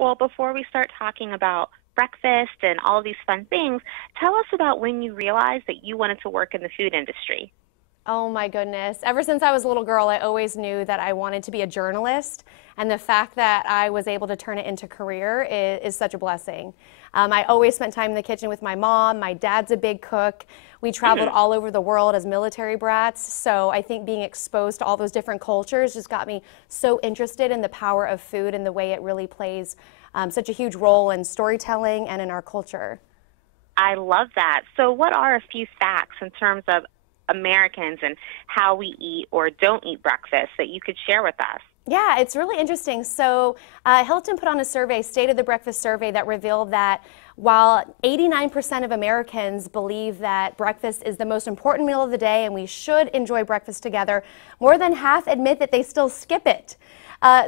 Well, before we start talking about breakfast and all of these fun things, tell us about when you realized that you wanted to work in the food industry. Oh my goodness. Ever since I was a little girl, I always knew that I wanted to be a journalist. And the fact that I was able to turn it into a career is such a blessing. I always spent time in the kitchen with my mom. My dad's a big cook. We traveled all over the world as military brats. So I think being exposed to all those different cultures just got me so interested in the power of food and the way it really plays such a huge role in storytelling and in our culture. I love that. So, what are a few facts in terms of Americans and how we eat or don't eat breakfast that you could share with us? Yeah, it's really interesting. So Hilton put on a survey, State of the Breakfast survey, that revealed that while 89% of Americans believe that breakfast is the most important meal of the day and we should enjoy breakfast together, more than half admit that they still skip it.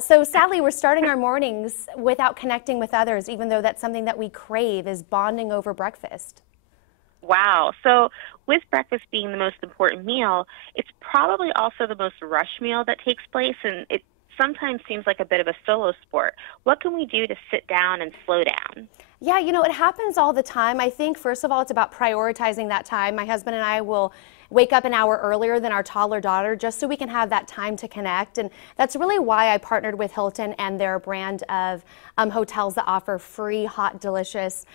So sadly, we're starting our mornings without connecting with others, even though that's something that we crave, is bonding over breakfast. Wow. So, with breakfast being the most important meal, it's probably also the most rushed meal that takes place, and it sometimes seems like a bit of a solo sport. What can we do to sit down and slow down? Yeah, you know, it happens all the time. I think, first of all, it's about prioritizing that time. My husband and I will wake up an hour earlier than our toddler daughter just so we can have that time to connect. And that's really why I partnered with Hilton and their brand of hotels that offer free, hot, delicious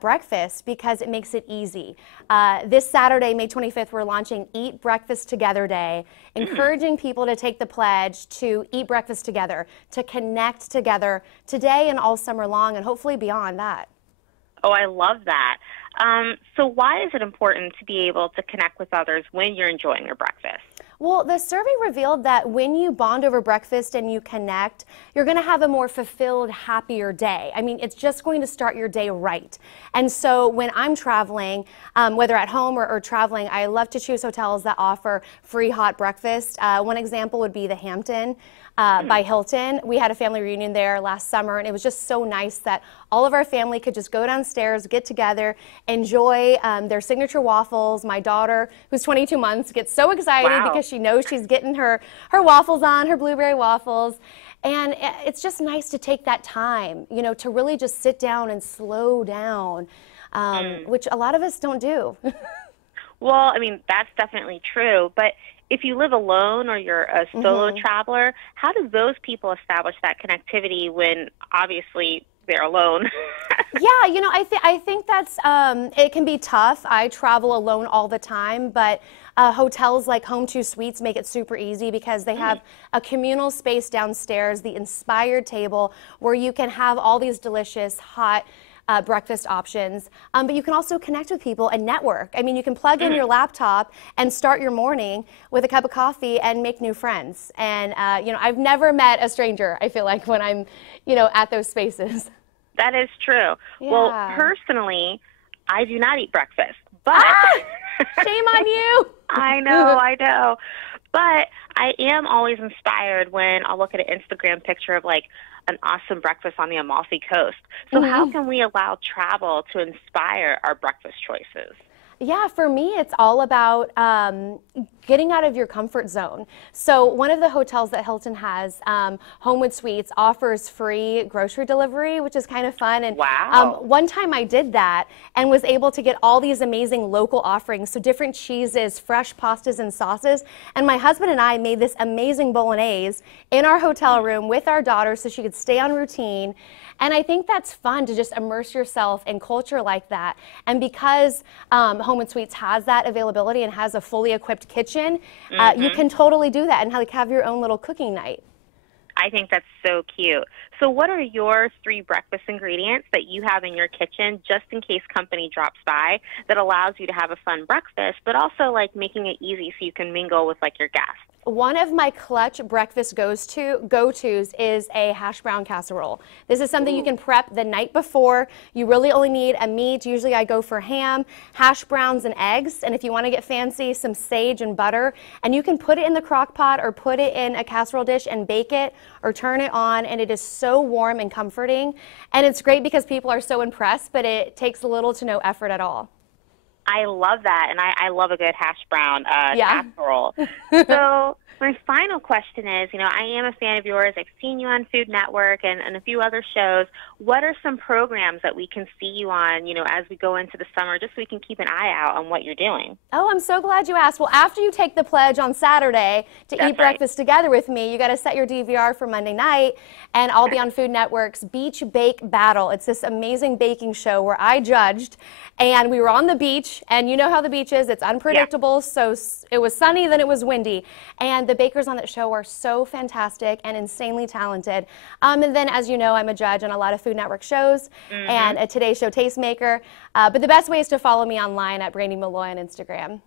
breakfast, because it makes it easy. This Saturday, May 25th, we're launching Eat Breakfast Together Day, encouraging people to take the pledge to eat breakfast together, to connect together today and all summer long, and hopefully beyond that. Oh, I love that. So why is it important to be able to connect with others when you're enjoying your breakfast? Well, the survey revealed that when you bond over breakfast and you connect, you're going to have a more fulfilled, happier day. I mean, it's just going to start your day right. And so when I'm traveling, whether at home or traveling, I love to choose hotels that offer free hot breakfast. One example would be the Hampton by Hilton. We had a family reunion there last summer, and it was just so nice that all of our family could just go downstairs, get together, enjoy their signature waffles. My daughter, who's 22 months, gets so excited because she knows she's getting her waffles on, her blueberry waffles. And it's just nice to take that time, you know, to really just sit down and slow down, which a lot of us don't do. Well, I mean, that's definitely true. But if you live alone or you're a solo traveler, how do those people establish that connectivity when obviously they're alone? Yeah, you know, I think that's it can be tough. I travel alone all the time, but hotels like Home 2 Suites make it super easy because they have a communal space downstairs, the Inspired table, where you can have all these delicious hot breakfast options, but you can also connect with people and network. I mean, you can plug in your laptop and start your morning with a cup of coffee and make new friends. And, you know, I've never met a stranger, I feel like, when I'm, you know, at those spaces. That is true. Yeah. Well, personally, I do not eat breakfast, but shame on you. I know. But I am always inspired when I'll look at an Instagram picture of like an awesome breakfast on the Amalfi Coast. So how can we allow travel to inspire our breakfast choices? Yeah, for me, it's all about getting out of your comfort zone. So one of the hotels that Hilton has, Homewood Suites, offers free grocery delivery, which is kind of fun. And one time I did that and was able to get all these amazing local offerings, so different cheeses, fresh pastas and sauces. And my husband and I made this amazing bolognese in our hotel room with our daughter so she could stay on routine. And I think that's fun to just immerse yourself in culture like that. And because Homewood Suites has that availability and has a fully equipped kitchen, you can totally do that and like have your own little cooking night. I think that's so cute. So what are your 3 breakfast ingredients that you have in your kitchen just in case company drops by that allows you to have a fun breakfast, but also like making it easy so you can mingle with like your guests? One of my clutch breakfast go-tos is a hash brown casserole. This is something you can prep the night before. You really only need a meat. Usually I go for ham, hash browns, and eggs. And if you want to get fancy, some sage and butter. And you can put it in the crock pot or put it in a casserole dish and bake it or turn it on. And it is so warm and comforting. And it's great because people are so impressed, but it takes little to no effort at all. I love that, and I love a good hash brown casserole. So My final question is, I am a fan of yours. I've seen you on Food Network and a few other shows. What are some programs that we can see you on, as we go into the summer, just so we can keep an eye out on what you're doing? Oh, I'm so glad you asked. Well, after you take the pledge on Saturday to eat breakfast together with me, you got to set your DVR for Monday night, and I'll be on Food Network's Beach Bake Battle. It's this amazing baking show where I judged, and we were on the beach, and you know how the beach is. It's unpredictable, so it was sunny, then it was windy, and the bakers on that show are so fantastic and insanely talented. And then, as you know, I'm a judge on a lot of Food Network shows and a Today Show tastemaker. But the best way is to follow me online at Brandy Malloy on Instagram.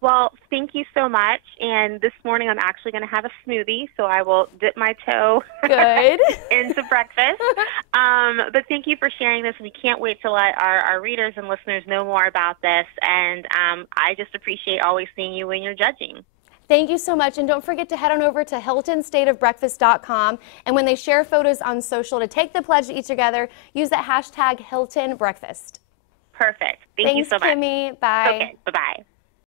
Well, thank you so much. And this morning I'm actually going to have a smoothie, so I will dip my toe into breakfast. But thank you for sharing this. We can't wait to let our readers and listeners know more about this. And I just appreciate always seeing you when you're judging. Thank you so much, and don't forget to head on over to HiltonStateOfBreakfast.com, and when they share photos on social to take the pledge to eat together, use that hashtag HiltonBreakfast. Perfect. Thank you so much. Thanks, Kimmy. Bye. Okay, bye-bye.